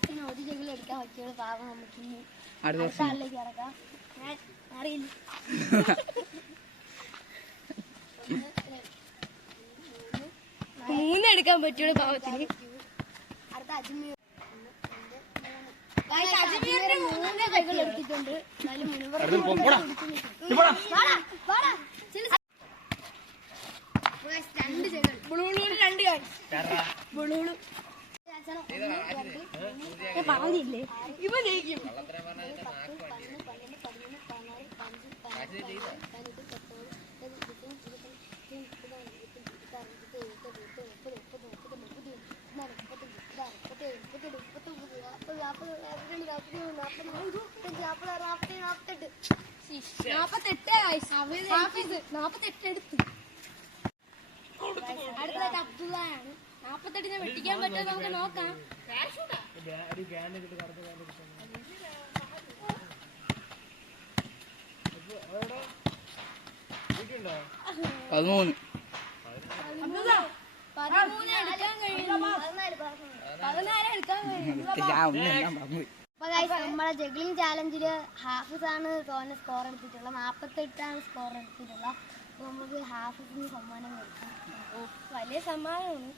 ലാസ്റ്റിന് ഒരു ജഗിൽ എടുക്കാൻ പറ്റിയത് പാവം നമുക്ക് അടുത്ത ആളിലേക്ക് കിടക്കാം. ഞാൻ അറിയില്ല. മൂന്നെടുക്കാൻ പറ്റിയത് പാവത്തിന്. അടുത്ത അജ്മീർ. അജ്മീറിന് 3 കൈകൾ എടുത്തിട്ടുണ്ട്. രണ്ട് ജഗൽ ബുളൂളൂന് 2 കായ് ബുളൂളു പറഞ്ഞില്ലേ ഇവ ജയിക്കും. എടുത്തു. അടുത്തതായിട്ട് അബ്ദുള്ളയാണ്. 48 വെട്ടിക്കാൻ പറ്റുമോ നമുക്ക് നോക്കാം. 13 എടുക്കാൻ കഴിയുന്നു. 14 എടുക്കാൻ കഴിയുന്നു. നമ്മളെ ജഗ്ലിംഗ് ചാലഞ്ചില് ഹാഫിസാണ് തോന്നെ സ്കോർ എടുത്തിട്ടുള്ളത്. 48 സ്കോർ എടുത്തിട്ടുള്ളത്. അപ്പൊ നമുക്ക് ഹാഫിസിന് സമ്മാനം കൊടുക്കാം. വലിയ സമ്മാനമാണ്.